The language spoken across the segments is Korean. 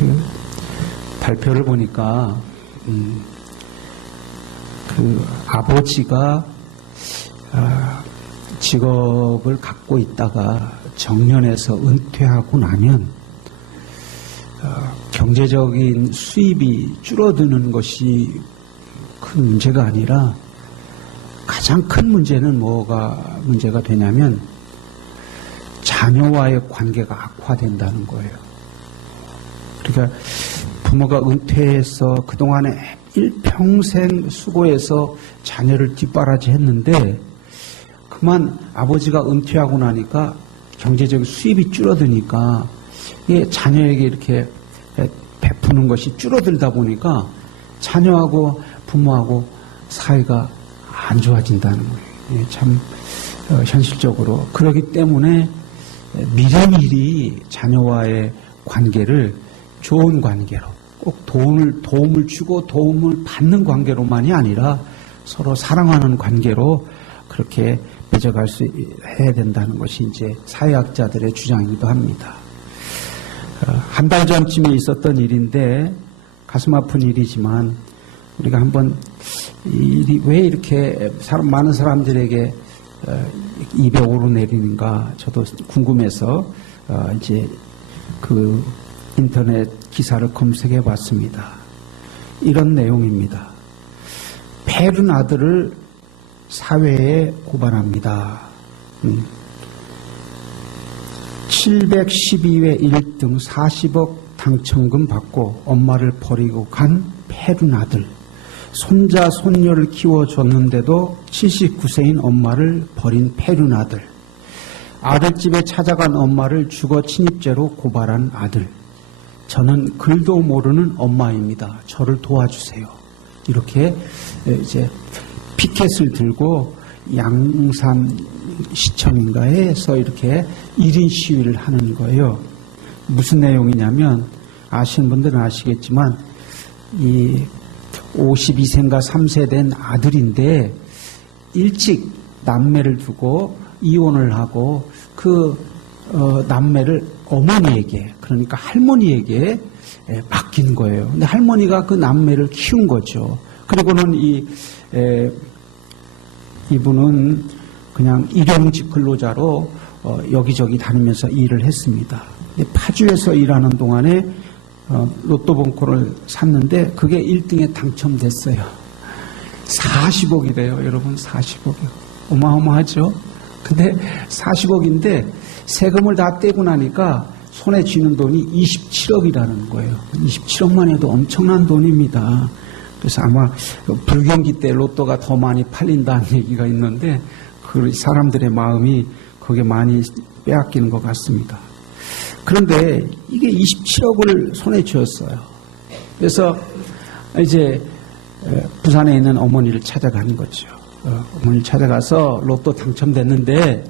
그 발표를 보니까 그 아버지가 직업을 갖고 있다가 정년에서 은퇴하고 나면 경제적인 수입이 줄어드는 것이 큰 문제가 아니라 가장 큰 문제는 뭐가 문제가 되냐면 자녀와의 관계가 악화된다는 거예요. 그러니까 부모가 은퇴해서 그동안에 일평생 수고해서 자녀를 뒷바라지 했는데 그만 아버지가 은퇴하고 나니까 경제적 수입이 줄어드니까 이게 자녀에게 이렇게 베푸는 것이 줄어들다 보니까 자녀하고 부모하고 사이가 안 좋아진다는 거예요. 참 현실적으로 그렇기 때문에 미리미리 자녀와의 관계를 좋은 관계로 꼭 도움을 주고 도움을 받는 관계로만이 아니라 서로 사랑하는 관계로 그렇게 맺어갈 수 해야 된다는 것이 이제 사회학자들의 주장이기도 합니다. 한 달 전쯤에 있었던 일인데 가슴 아픈 일이지만 우리가 한번 일이 왜 이렇게 많은 사람들에게 입에 오르내리는가 저도 궁금해서 이제 그 인터넷 기사를 검색해 봤습니다. 이런 내용입니다. 페룬 아들을 사회에 고발합니다. 712회 1등 40억 당첨금 받고 엄마를 버리고 간 페룬 아들. 손자 손녀를 키워줬는데도 79세인 엄마를 버린 페룬 아들. 아들집에 찾아간 엄마를 주거 침입죄로 고발한 아들. 저는 글도 모르는 엄마입니다. 저를 도와주세요. 이렇게 이제 피켓을 들고 양산시청인가에서 이렇게 1인 시위를 하는 거예요. 무슨 내용이냐면 아시는 분들은 아시겠지만 이 52세인가 3세 된 아들인데 일찍 남매를 두고 이혼을 하고 그 남매를 어머니에게 그러니까 할머니에게 맡긴 거예요. 근데 할머니가 그 남매를 키운 거죠. 그리고는 이분은 그냥 일용직 근로자로 여기저기 다니면서 일을 했습니다. 파주에서 일하는 동안에 로또 번호를 샀는데 그게 1등에 당첨됐어요. 40억이래요. 여러분 40억이요. 어마어마하죠. 근데 40억인데 세금을 다 떼고 나니까 손에 쥐는 돈이 27억이라는 거예요. 27억만 해도 엄청난 돈입니다. 그래서 아마 불경기 때 로또가 더 많이 팔린다는 얘기가 있는데 그 사람들의 마음이 거기에 많이 빼앗기는 것 같습니다. 그런데 이게 27억을 손에 쥐었어요. 그래서 이제 부산에 있는 어머니를 찾아가는 거죠. 어머니를 찾아가서 로또 당첨됐는데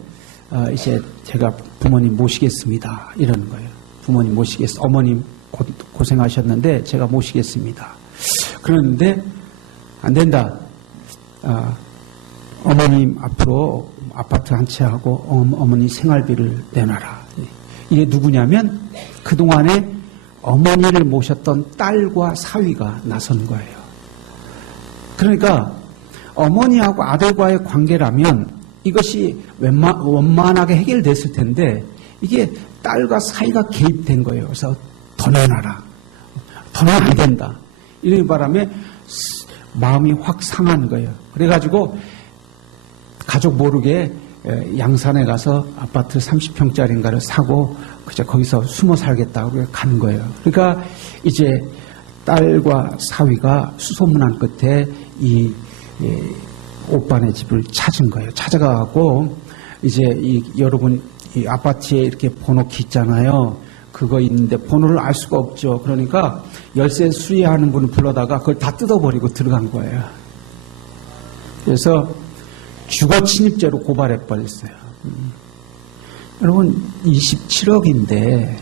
이제 제가 부모님 모시겠습니다. 이러는 거예요. 부모님 모시겠습니다. 어머님 고생하셨는데 제가 모시겠습니다. 그러는데 안 된다. 어머님 앞으로 아파트 한 채 하고 어머니 생활비를 내놔라. 이게 누구냐면 그동안에 어머니를 모셨던 딸과 사위가 나선 거예요. 그러니까 어머니하고 아들과의 관계라면 이것이 원만하게 해결됐을 텐데 이게 딸과 사위가 개입된 거예요. 그래서 더 내놔라. 더 내면 안 된다. 이런 바람에 마음이 확 상한 거예요. 그래가지고 가족 모르게 양산에 가서 아파트 30평짜리인가를 사고 그저 거기서 숨어 살겠다고 간 거예요. 그러니까 이제 딸과 사위가 수소문한 끝에 이 오빠네 집을 찾은 거예요. 찾아가고 이제 여러분 이 아파트에 이렇게 번호키 있잖아요. 그거 있는데 번호를 알 수가 없죠. 그러니까 열쇠 수리하는 분을 불러다가 그걸 다 뜯어버리고 들어간 거예요. 그래서 주거 침입죄로 고발해버렸어요. 여러분 27억인데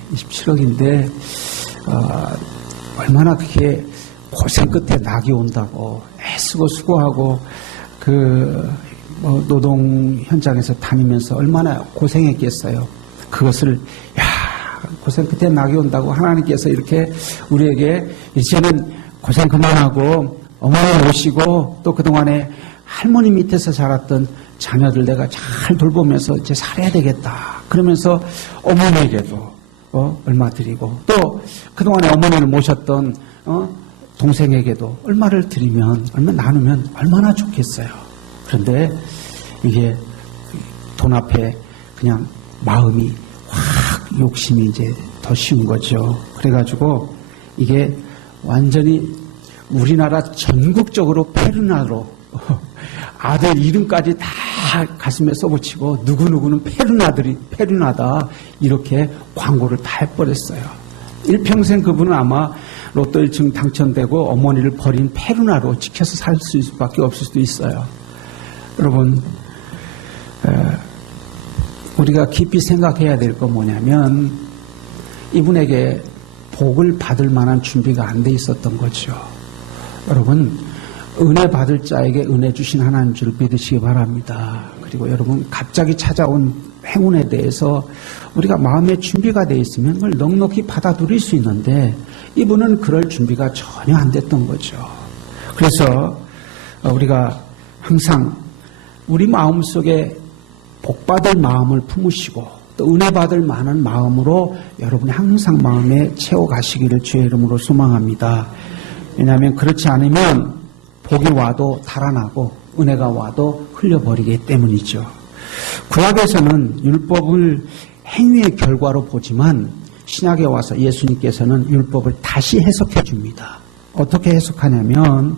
얼마나 그게 고생 끝에 낙이 온다고 애쓰고 수고하고 노동 현장에서 다니면서 얼마나 고생했겠어요. 그것을 고생 끝에 낙이 온다고 하나님께서 이렇게 우리에게 이제는 고생 그만하고 어머니 모시고 또 그동안에 할머니 밑에서 자랐던 자녀들 내가 잘 돌보면서 이제 살아야 되겠다. 그러면서 어머니에게도 얼마 드리고 또 그동안에 어머니를 모셨던 동생에게도 얼마를 드리면 얼마 나누면 얼마나 좋겠어요. 그런데 이게 돈 앞에 그냥 마음이 확 욕심이 이제 더 쉬운 거죠. 그래가지고 이게 완전히 우리나라 전국적으로 페르나로 아들 이름까지 다 가슴에 써붙이고 누구누구는 페르나다 이렇게 광고를 다 해버렸어요. 일평생 그분은 아마 로또 1층 당첨되고 어머니를 버린 페르나로 지켜서 살 수밖에 없을 수도 있어요. 여러분 우리가 깊이 생각해야 될 건 뭐냐면 이분에게 복을 받을 만한 준비가 안 돼 있었던 거죠. 여러분 은혜 받을 자에게 은혜 주신 하나님 줄 믿으시기 바랍니다. 그리고 여러분 갑자기 찾아온 행운에 대해서 우리가 마음의 준비가 돼 있으면 그걸 넉넉히 받아들일 수 있는데 이분은 그럴 준비가 전혀 안 됐던 거죠. 그래서 우리가 항상 우리 마음속에 복받을 마음을 품으시고 또 은혜 받을 만한 마음으로 여러분이 항상 마음에 채워가시기를 주의 이름으로 소망합니다. 왜냐하면 그렇지 않으면 복이 와도 달아나고 은혜가 와도 흘려버리기 때문이죠. 구약에서는 율법을 행위의 결과로 보지만 신약에 와서 예수님께서는 율법을 다시 해석해 줍니다. 어떻게 해석하냐면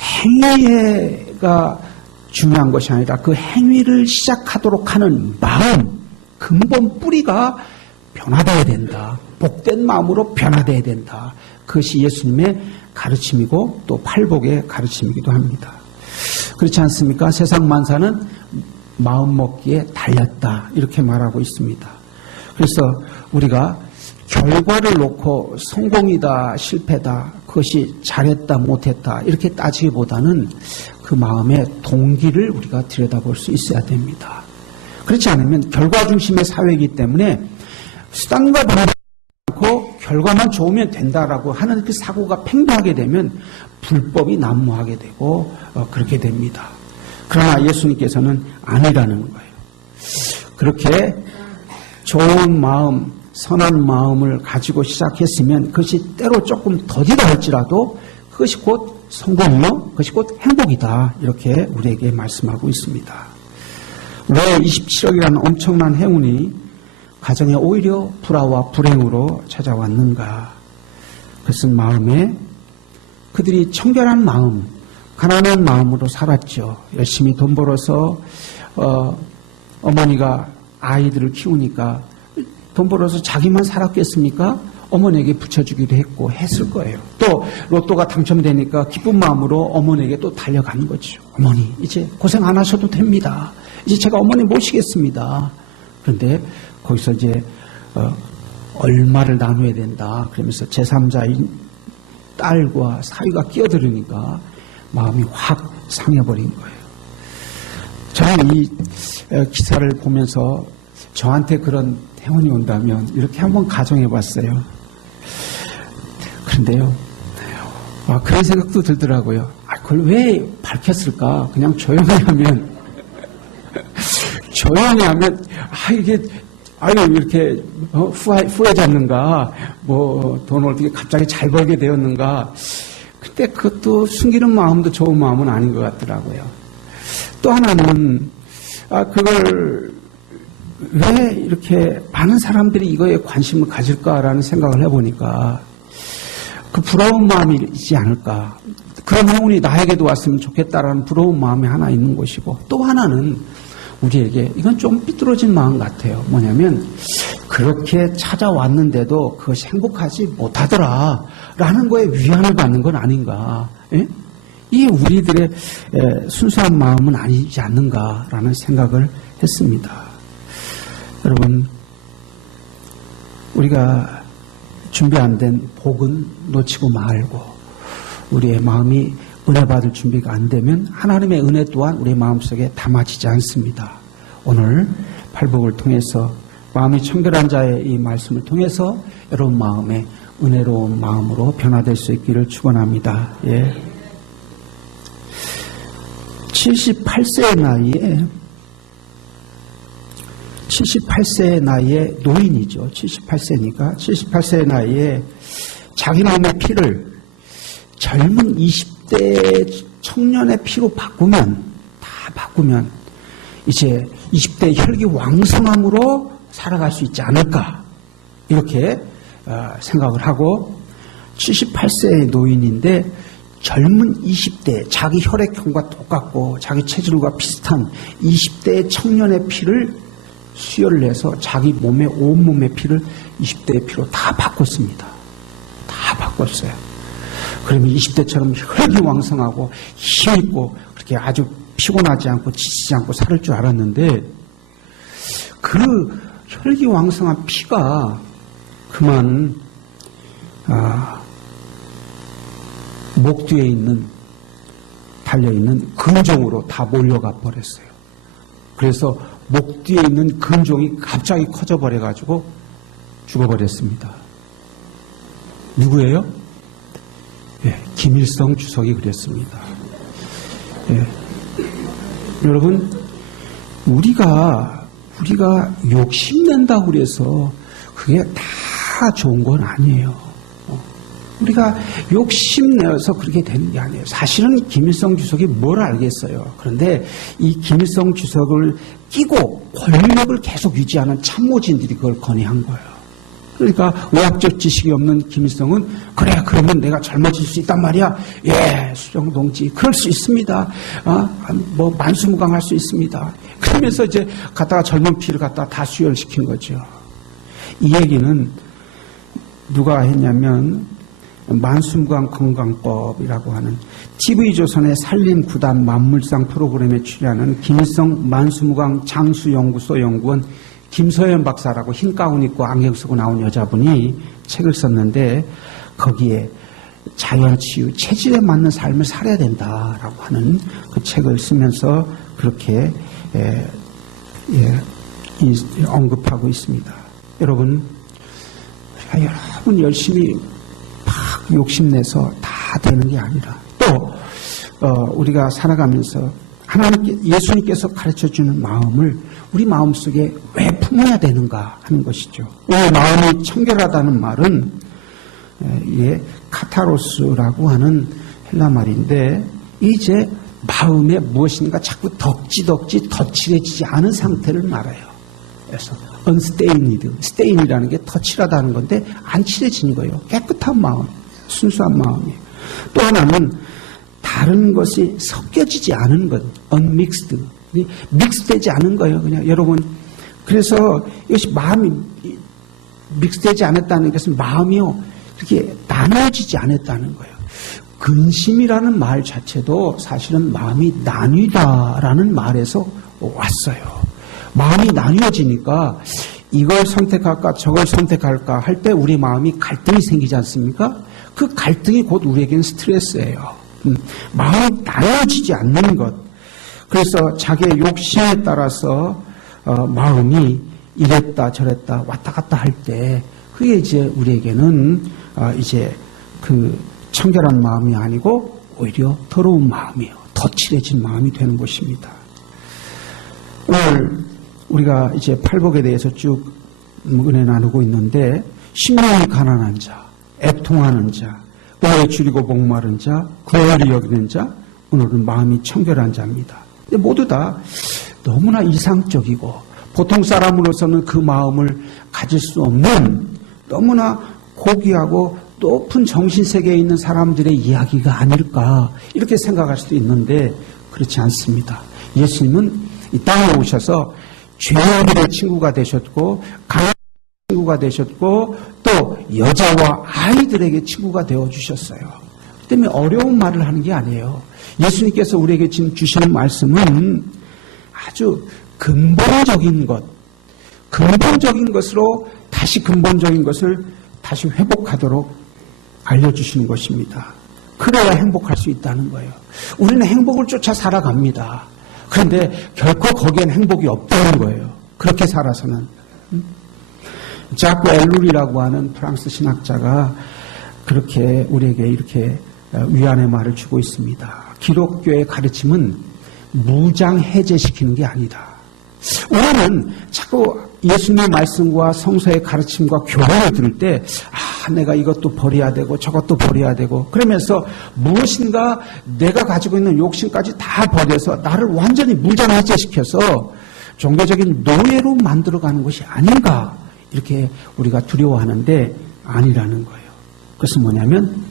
행위가 중요한 것이 아니라 그 행위를 시작하도록 하는 마음, 근본 뿌리가 변화되어야 된다. 복된 마음으로 변화되어야 된다. 그것이 예수님의 가르침이고 또 팔복의 가르침이기도 합니다. 그렇지 않습니까? 세상 만사는 마음 먹기에 달렸다 이렇게 말하고 있습니다. 그래서 우리가 결과를 놓고 성공이다 실패다 그것이 잘했다 못했다 이렇게 따지기보다는 그 마음의 동기를 우리가 들여다볼 수 있어야 됩니다. 그렇지 않으면 결과 중심의 사회이기 때문에 수단과 방법이 않고 결과만 좋으면 된다라고 하는 그 사고가 팽배하게 되면 불법이 난무하게 되고 그렇게 됩니다. 그러나 예수님께서는 아니라는 거예요. 그렇게 좋은 마음, 선한 마음을 가지고 시작했으면 그것이 때로 조금 더디다 할지라도 그것이 곧 성공이요, 그것이 곧 행복이다 이렇게 우리에게 말씀하고 있습니다. 왜 27억이라는 엄청난 행운이 가정에 오히려 불화와 불행으로 찾아왔는가? 그것은 마음에 그들이 청결한 마음, 가난한 마음으로 살았죠. 열심히 돈 벌어서 어머니가 아이들을 키우니까 돈 벌어서 자기만 살았겠습니까? 어머니에게 붙여주기도 했고 했을 거예요. 또 로또가 당첨되니까 기쁜 마음으로 어머니에게 또 달려가는 거죠. 어머니 이제 고생 안 하셔도 됩니다. 이제 제가 어머니 모시겠습니다. 그런데 거기서 이제 얼마를 나눠야 된다 그러면서 제3자인 딸과 사위가 끼어들으니까 마음이 확 상해버린 거예요. 저는 이 기사를 보면서 저한테 그런 행운이 온다면 이렇게 한번 가정해 봤어요. 그런데요, 그런 생각도 들더라고요. 그걸 왜 밝혔을까? 그냥 조용히 하면, 이게, 이렇게 후회졌는가? 돈을 어떻게 갑자기 잘 벌게 되었는가? 근데 그것도 숨기는 마음도 좋은 마음은 아닌 것 같더라고요. 또 하나는, 그걸 왜 이렇게 많은 사람들이 이거에 관심을 가질까라는 생각을 해보니까 그 부러운 마음이 있지 않을까. 그런 행운이 나에게도 왔으면 좋겠다라는 부러운 마음이 하나 있는 것이고 또 하나는 우리에게 이건 좀 삐뚤어진 마음 같아요. 뭐냐면 그렇게 찾아왔는데도 그것이 행복하지 못하더라라는 거에 위안을 받는 건 아닌가. 예? 이게 우리들의 순수한 마음은 아니지 않는가라는 생각을 했습니다. 여러분, 우리가 준비 안 된 복은 놓치고 말고 우리의 마음이 은혜 받을 준비가 안 되면 하나님의 은혜 또한 우리 마음속에 담아지지 않습니다. 오늘 팔복을 통해서 마음이 청결한 자의 이 말씀을 통해서 여러분 마음에 은혜로운 마음으로 변화될 수 있기를 축원합니다. 예. 78세의 나이에 노인이죠. 78세니까 78세의 나이에 자기 몸의 피를 젊은 20대 청년의 피로 바꾸면 이제 20대 혈기 왕성함으로 살아갈 수 있지 않을까 이렇게 생각을 하고 78세의 노인인데 젊은 20대 자기 혈액형과 똑같고 자기 체질과 비슷한 20대의 청년의 피를 수혈을 해서 자기 몸의 온몸의 피를 20대의 피로 다 바꿨습니다. 다 바꿨어요. 그러면 20대처럼 혈기왕성하고 힘있고 그렇게 아주 피곤하지 않고 지치지 않고 살 줄 알았는데 그 혈기왕성한 피가 그만 목 뒤에 달려있는 근종으로 다 몰려가 버렸어요. 그래서 목 뒤에 있는 근종이 갑자기 커져 버려가지고 죽어버렸습니다. 누구예요? 예, 김일성 주석이 그랬습니다. 예. 여러분, 우리가 욕심낸다고 그래서 그게 다 좋은 건 아니에요. 우리가 욕심내서 그렇게 되는 게 아니에요. 사실은 김일성 주석이 뭘 알겠어요. 그런데 이 김일성 주석을 끼고 권력을 계속 유지하는 참모진들이 그걸 건의한 거예요. 그러니까 의학적 지식이 없는 김일성은 그래 그러면 내가 젊어질 수 있단 말이야. 예, 수정 동지 그럴 수 있습니다. 뭐 만수무강할 수 있습니다. 그러면서 이제 갖다가 젊은 피를 갖다가 다 수혈시킨 거죠. 이 얘기는 누가 했냐면 만수무강 건강법이라고 하는 TV조선의 산림구단 만물상 프로그램에 출연하는 김일성 만수무강 장수연구소 연구원 김서연 박사라고 흰 가운 입고 안경 쓰고 나온 여자분이 책을 썼는데 거기에 자연치유, 체질에 맞는 삶을 살아야 된다라고 하는 그 책을 쓰면서 그렇게 언급하고 있습니다. 여러분 열심히 막 욕심내서 다 되는 게 아니라 또 우리가 살아가면서 예수님께서 가르쳐주는 마음을 우리 마음속에 왜 품어야 되는가 하는 것이죠. 왜 마음이 청결하다는 말은 이게 카타로스라고 하는 헬라 말인데 이제 마음에 무엇인가 자꾸 덧칠해지지 않은 상태를 말해요. 그래서 unstained, stain이라는 게 덧칠하다는 건데 안 칠해지는 거예요. 깨끗한 마음, 순수한 마음이에요. 또 하나는 다른 것이 섞여지지 않은 것, unmixed, 믹스되지 않은 거예요. 그냥 여러분, 그래서 이것이 마음이 믹스되지 않았다는 것은 마음이요 이렇게 나눠지지 않았다는 거예요. 근심이라는 말 자체도 사실은 마음이 나뉘다라는 말에서 왔어요. 마음이 나뉘어지니까 이걸 선택할까 저걸 선택할까 할 때 우리 마음이 갈등이 생기지 않습니까? 그 갈등이 곧 우리에게는 스트레스예요. 마음이 나눠지지 않는 것. 그래서 자기의 욕심에 따라서 마음이 이랬다 저랬다 왔다 갔다 할 때 그게 이제 우리에게는 이제 그 청결한 마음이 아니고 오히려 더러운 마음이에요. 덧칠해진 마음이 되는 것입니다. 오늘 우리가 이제 팔복에 대해서 쭉 은혜 나누고 있는데 심령이 가난한 자, 애통하는 자, 오해 줄이고 목마른 자, 구원을 여기는 자, 오늘은 마음이 청결한 자입니다. 근데 모두 다 너무나 이상적이고 보통 사람으로서는 그 마음을 가질 수 없는 너무나 고귀하고 높은 정신세계에 있는 사람들의 이야기가 아닐까 이렇게 생각할 수도 있는데 그렇지 않습니다. 예수님은 이 땅에 오셔서 죄인들의 친구가 되셨고 강한 친구가 되셨고 또 여자와 아이들에게 친구가 되어주셨어요. 그 때문에 어려운 말을 하는 게 아니에요. 예수님께서 우리에게 지금 주시는 말씀은 아주 근본적인 것으로 다시 근본적인 것을 다시 회복하도록 알려주시는 것입니다. 그래야 행복할 수 있다는 거예요. 우리는 행복을 쫓아 살아갑니다. 그런데 결코 거기엔 행복이 없다는 거예요. 그렇게 살아서는. 자크 엘룰이라고 하는 프랑스 신학자가 그렇게 우리에게 이렇게 위안의 말을 주고 있습니다. 기독교의 가르침은 무장 해제시키는 게 아니다. 우리는 자꾸 예수님의 말씀과 성서의 가르침과 교훈을 들을 때 내가 이것도 버려야 되고 저것도 버려야 되고 그러면서 무엇인가 내가 가지고 있는 욕심까지 다 버려서 나를 완전히 무장 해제시켜서 종교적인 노예로 만들어가는 것이 아닌가 이렇게 우리가 두려워하는데 아니라는 거예요. 그것은 뭐냐면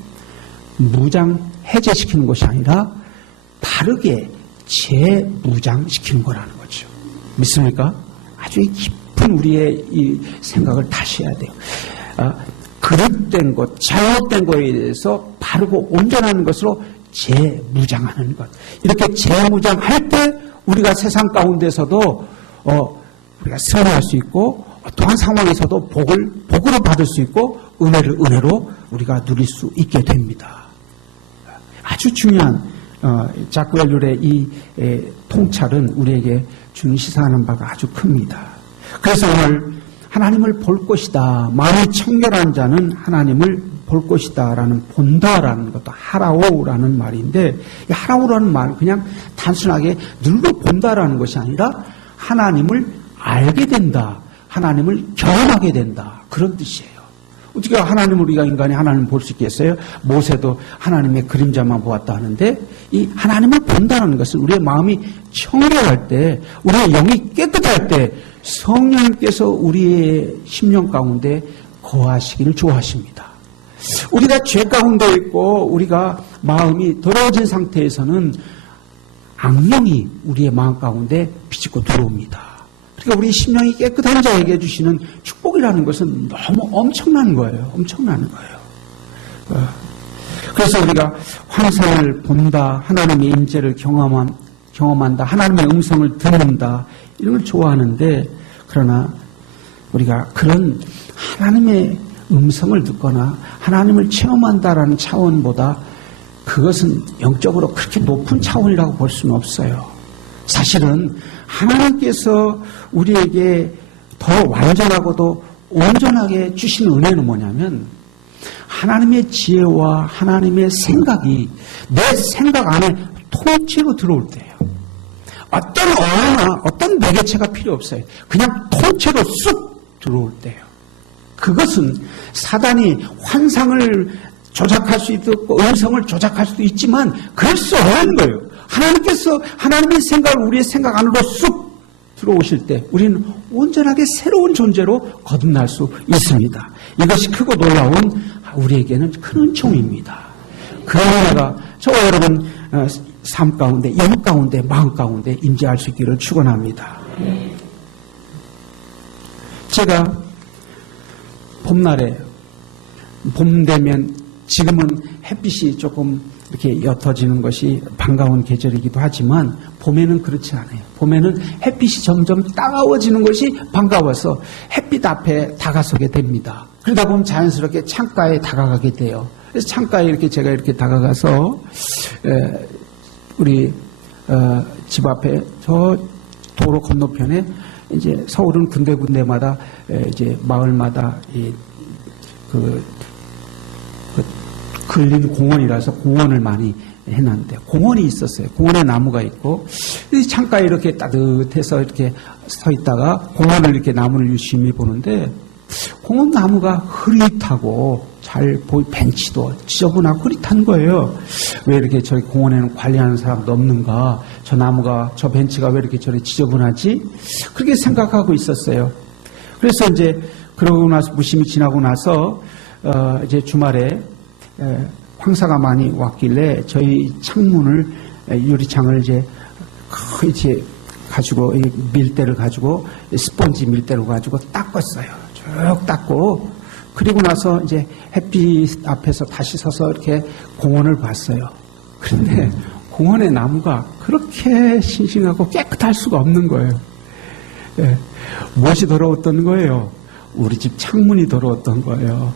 무장 해제시키는 것이 아니라 바르게 재무장시키는 거라는 거죠. 믿습니까? 아주 깊은 우리의 이 생각을 다시 해야 돼요. 그릇된 것, 잘못된 것에 대해서 바르고 온전한 것으로 재무장하는 것. 이렇게 재무장할 때 우리가 세상 가운데서도 우리가 승리할 수 있고 어떠한 상황에서도 복으로 받을 수 있고 은혜를 은혜로 우리가 누릴 수 있게 됩니다. 아주 중요한 자크 엘룰의 이 통찰은 우리에게 주는 시사하는 바가 아주 큽니다. 그래서 오늘 하나님을 볼 것이다. 마음이 청결한 자는 하나님을 볼 것이다. 라는 본다라는 것도 하라오라는 말인데 이 하라오라는 말은 그냥 단순하게 눌러 본다라는 것이 아니라 하나님을 알게 된다. 하나님을 경험하게 된다. 그런 뜻이에요. 어떻게 우리가 인간이 하나님을 볼 수 있겠어요? 모세도 하나님의 그림자만 보았다 하는데 이 하나님을 본다는 것은 우리의 마음이 청결할 때 우리의 영이 깨끗할 때 성령께서 우리의 심령 가운데 거하시기를 좋아하십니다. 우리가 죄 가운데 있고 우리가 마음이 더러워진 상태에서는 악령이 우리의 마음 가운데 비집고 들어옵니다. 그러니까 우리 심령이 깨끗한 자에게 주시는 축복이라는 것은 너무 엄청난 거예요. 엄청난 거예요. 그래서 우리가 환상을 본다, 하나님의 임재를 경험한다, 하나님의 음성을 듣는다 이런 걸 좋아하는데 그러나 우리가 그런 하나님의 음성을 듣거나 하나님을 체험한다라는 차원보다 그것은 영적으로 그렇게 높은 차원이라고 볼 수는 없어요. 사실은 하나님께서 우리에게 더 완전하고도 온전하게 주신 은혜는 뭐냐면 하나님의 지혜와 하나님의 생각이 내 생각 안에 통째로 들어올 때예요. 어떤 언어나 어떤 매개체가 필요 없어요. 그냥 통째로 쑥 들어올 때예요. 그것은 사단이 환상을 조작할 수 있고 음성을 조작할 수도 있지만 그럴 수 없는 거예요. 하나님께서 하나님의 생각을 우리의 생각 안으로 쑥 들어오실 때 우리는 온전하게 새로운 존재로 거듭날 수 있습니다. 이것이 크고 놀라운 우리에게는 큰 은총입니다. 그 은혜가 저와 여러분 삶 가운데, 영 가운데, 마음 가운데 임재할 수 있기를 축원합니다. 제가 봄날에 봄 되면 지금은 햇빛이 조금 이렇게 옅어지는 것이 반가운 계절이기도 하지만 봄에는 그렇지 않아요. 봄에는 햇빛이 점점 따가워지는 것이 반가워서 햇빛 앞에 다가서게 됩니다. 그러다 보면 자연스럽게 창가에 다가가게 돼요. 그래서 창가에 이렇게 제가 이렇게 다가가서 우리 집 앞에 저 도로 건너편에 이제 서울은 군데군데마다 이제 마을마다 근린 공원이라서 공원을 많이 해놨는데 공원이 있었어요. 공원에 나무가 있고 창가에 이렇게 따뜻해서 이렇게 서 있다가 공원을 이렇게 나무를 유심히 보는데 공원 나무가 흐릿하고 잘 보이 벤치도 지저분하고 흐릿한 거예요. 왜 이렇게 저기 공원에는 관리하는 사람도 없는가? 저 나무가 저 벤치가 왜 이렇게 저리 지저분하지? 그렇게 생각하고 있었어요. 그래서 이제 그러고 나서 무심히 지나고 나서 이제 주말에 황사가 많이 왔길래 저희 창문을 유리창을 이제 가지고 밀대를 가지고 스펀지 밀대로 가지고 닦았어요. 쭉 닦고 그리고 나서 이제 햇빛 앞에서 다시 서서 이렇게 공원을 봤어요. 그런데 공원의 나무가 그렇게 싱싱하고 깨끗할 수가 없는 거예요. 무엇이 더러웠던 거예요? 우리 집 창문이 더러웠던 거예요.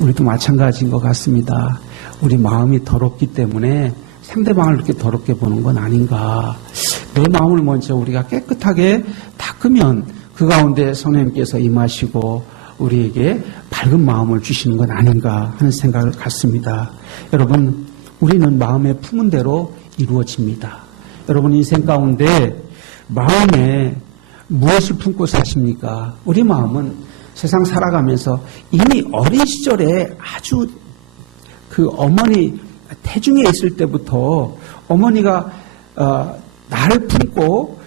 우리도 마찬가지인 것 같습니다. 우리 마음이 더럽기 때문에 상대방을 그렇게 더럽게 보는 건 아닌가. 내 마음을 먼저 우리가 깨끗하게 닦으면 그 가운데 성령님께서 임하시고 우리에게 밝은 마음을 주시는 건 아닌가 하는 생각을 갖습니다. 여러분, 우리는 마음에 품은 대로 이루어집니다. 여러분 인생 가운데 마음에 무엇을 품고 사십니까? 우리 마음은 세상 살아가면서 이미 어린 시절에 아주 그 어머니 태중에 있을 때부터 어머니가 나를 품고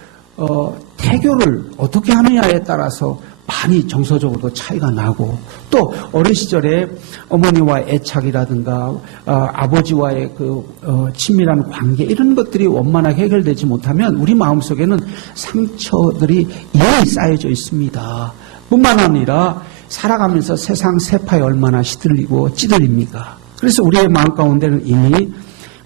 태교를 어떻게 하느냐에 따라서 많이 정서적으로도 차이가 나고, 또 어린 시절에 어머니와의 애착이라든가 아버지와의 그 친밀한 관계, 이런 것들이 원만하게 해결되지 못하면 우리 마음속에는 상처들이 이미 쌓여져 있습니다. 뿐만 아니라 살아가면서 세상 세파에 얼마나 시들리고 찌들립니까? 그래서 우리의 마음 가운데는 이미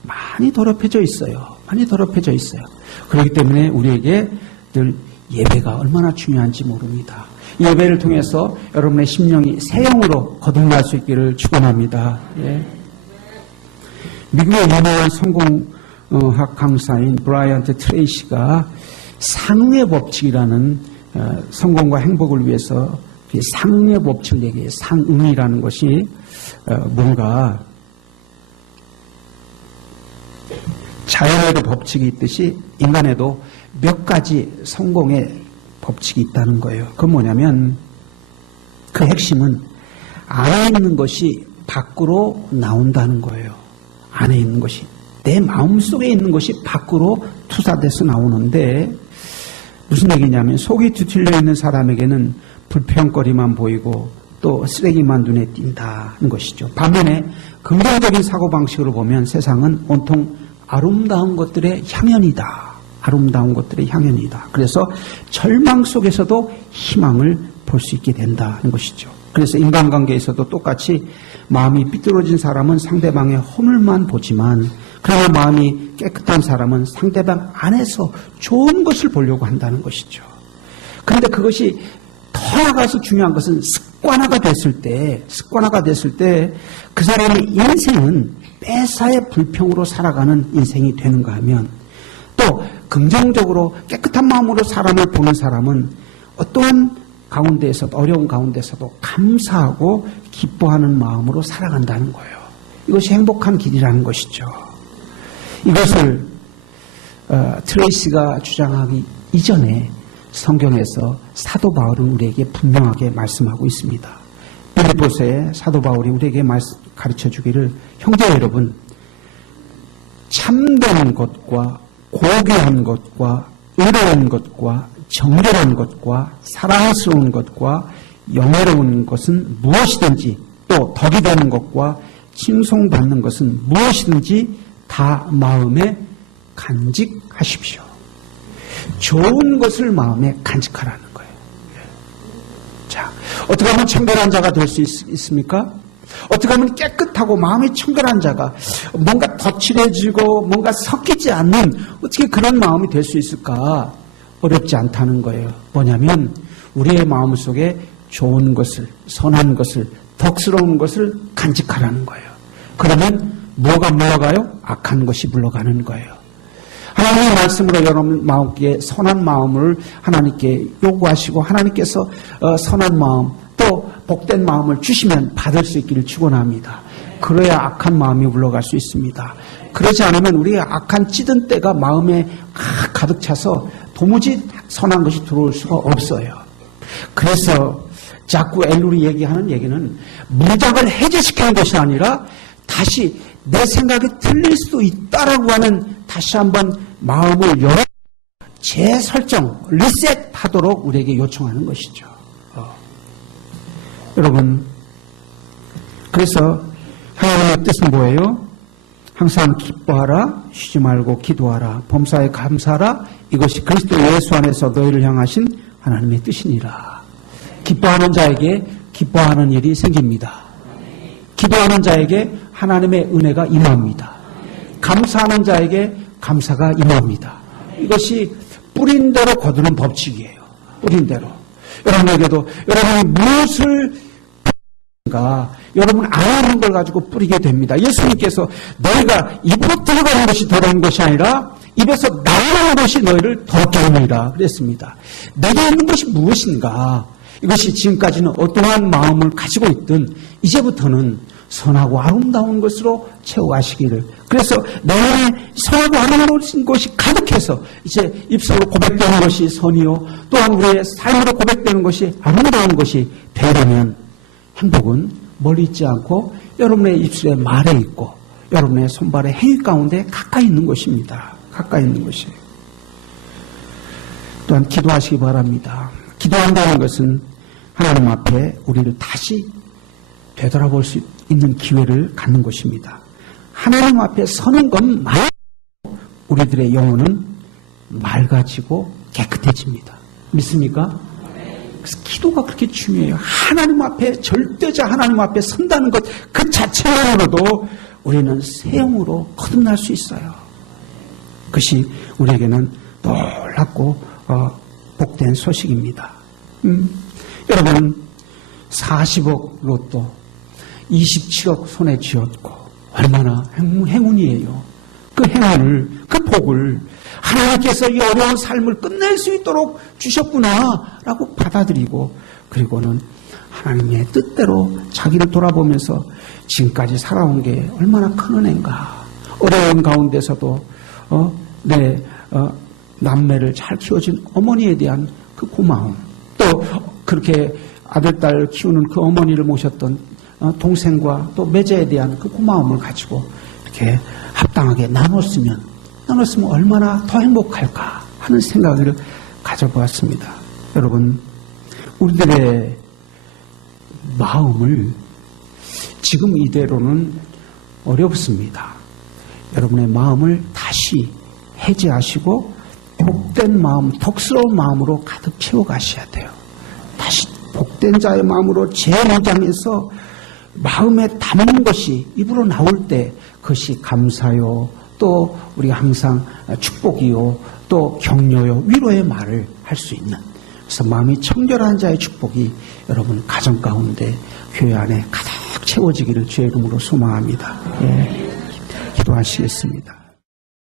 많이 더럽혀져 있어요. 많이 더럽혀져 있어요. 그렇기 때문에 우리에게 늘 예배가 얼마나 중요한지 모릅니다. 이 예배를 통해서 여러분의 심령이 새 영으로 거듭날 수 있기를 축원합니다. 예. 미국의 유명한 성공학 강사인 브라이언트 트레이시가 상응의 법칙이라는 성공과 행복을 위해서 상응의 법칙을 얘기해요. 상응이라는 것이 뭔가 자연에도 법칙이 있듯이 인간에도 몇 가지 성공의 법칙이 있다는 거예요. 그건 뭐냐면 그 핵심은 안에 있는 것이 밖으로 나온다는 거예요. 안에 있는 것이, 내 마음속에 있는 것이 밖으로 투사돼서 나오는데, 무슨 얘기냐면 속이 뒤틀려 있는 사람에게는 불평거리만 보이고 또 쓰레기만 눈에 띈다는 것이죠. 반면에 긍정적인 사고방식으로 보면 세상은 온통 아름다운 것들의 향연이다. 아름다운 것들의 향연이다. 그래서 절망 속에서도 희망을 볼 수 있게 된다는 것이죠. 그래서 인간관계에서도 똑같이 마음이 삐뚤어진 사람은 상대방의 허물만 보지만, 그러나 마음이 깨끗한 사람은 상대방 안에서 좋은 것을 보려고 한다는 것이죠. 그런데 그것이 더 나아가서 중요한 것은 습관화가 됐을 때 그 사람의 인생은 매사에 불평으로 살아가는 인생이 되는가 하면, 또 긍정적으로 깨끗한 마음으로 사람을 보는 사람은 어떠한 가운데에서도, 어려운 가운데서도 감사하고 기뻐하는 마음으로 살아간다는 거예요. 이것이 행복한 길이라는 것이죠. 이것을 트레이시가 주장하기 이전에 성경에서 사도 바울은 우리에게 분명하게 말씀하고 있습니다. 빌립보서에 사도 바울이 우리에게 가르쳐 주기를, 형제 여러분, 참된 것과 고귀한 것과 의로운 것과 정결한 것과 사랑스러운 것과 영예로운 것은 무엇이든지, 또 덕이 되는 것과 칭송받는 것은 무엇이든지 다 마음에 간직하십시오. 좋은 것을 마음에 간직하라는 거예요. 자, 어떻게 하면 청결한 자가 될 수 있습니까? 어떻게 하면 깨끗하고 마음이 청결한 자가, 뭔가 거칠해지고 뭔가 섞이지 않는, 어떻게 그런 마음이 될 수 있을까? 어렵지 않다는 거예요. 뭐냐면 우리의 마음속에 좋은 것을, 선한 것을, 덕스러운 것을 간직하라는 거예요. 그러면 뭐가 물러가요? 악한 것이 물러가는 거예요. 하나님의 말씀으로 여러분 마음께 선한 마음을 하나님께 요구하시고, 하나님께서 선한 마음, 또 복된 마음을 주시면 받을 수 있기를 축원합니다. 그래야 악한 마음이 물러갈 수 있습니다. 그러지 않으면 우리의 악한 찌든 때가 마음에 가득 차서 도무지 선한 것이 들어올 수가 없어요. 그래서 자꾸 엘룰이 얘기하는 얘기는 무작을 해제시키는 것이 아니라 다시 내 생각이 틀릴 수도 있다라고 하는, 다시 한번 마음을 열어 재설정, 리셋하도록 우리에게 요청하는 것이죠. 여러분, 그래서 하나님의 뜻은 뭐예요? 항상 기뻐하라, 쉬지 말고 기도하라, 범사에 감사하라, 이것이 그리스도 예수 안에서 너희를 향하신 하나님의 뜻이니라. 기뻐하는 자에게 기뻐하는 일이 생깁니다. 기도하는 자에게 하나님의 은혜가 임합니다. 감사하는 자에게 감사가 임합니다. 이것이 뿌린 대로 거두는 법칙이에요. 뿌린 대로. 여러분에게도 여러분이 무엇을 여러분 안에 있는 걸 가지고 뿌리게 됩니다. 예수님께서 너희가 입으로 들어가는 것이 더러운 것이 아니라 입에서 나오는 것이 너희를 더럽게 하느니라 그랬습니다. 내게 있는 것이 무엇인가? 이것이 지금까지는 어떠한 마음을 가지고 있든 이제부터는 선하고 아름다운 것으로 채워가시기를. 그래서 내 안에 선하고 아름다운 것이 가득해서 이제 입술로 고백되는 것이 선이요, 또한 우리의 삶으로 고백되는 것이 아름다운 것이 되려면 행복은 멀리 있지 않고 여러분의 입술에 말에 있고 여러분의 손발의 행위 가운데 가까이 있는 것입니다. 가까이 있는 것이에요. 또한 기도하시기 바랍니다. 기도한다는 것은 하나님 앞에 우리를 다시 되돌아볼 수 있는 기회를 갖는 것입니다. 하나님 앞에 서는 것만 우리들의 영혼은 맑아지고 깨끗해집니다. 믿습니까? 그래서 기도가 그렇게 중요해요. 하나님 앞에, 절대자 하나님 앞에 선다는 것 그 자체만으로도 우리는 새 영으로 거듭날 수 있어요. 그것이 우리에게는 놀랍고 복된 소식입니다. 여러분 40억 로또 27억 손에 쥐었고 얼마나 행운이에요. 그 행운을, 그 복을 하나님께서 이 어려운 삶을 끝낼 수 있도록 주셨구나라고 받아들이고, 그리고는 하나님의 뜻대로 자기를 돌아보면서 지금까지 살아온 게 얼마나 큰 은혜인가. 어려운 가운데서도 내 남매를 잘 키워준 어머니에 대한 그 고마움, 또 그렇게 아들, 딸 키우는 그 어머니를 모셨던 동생과 또 매제에 대한 그 고마움을 가지고 이렇게 합당하게 나눴으면 얼마나 더 행복할까 하는 생각을 가져보았습니다. 여러분, 우리들의 마음을 지금 이대로는 어렵습니다. 여러분의 마음을 다시 해제하시고 복된 마음, 덕스러운 마음으로 가득 채워가셔야 돼요. 다시 복된 자의 마음으로 재무장해서 마음에 담는 것이 입으로 나올 때 그것이 감사요, 또 우리가 항상 축복이요, 또 격려요, 위로의 말을 할 수 있는, 그래서 마음이 청결한 자의 축복이 여러분 가정 가운데, 교회 안에 가득 채워지기를 주의 이름으로 소망합니다. 예, 기도하시겠습니다.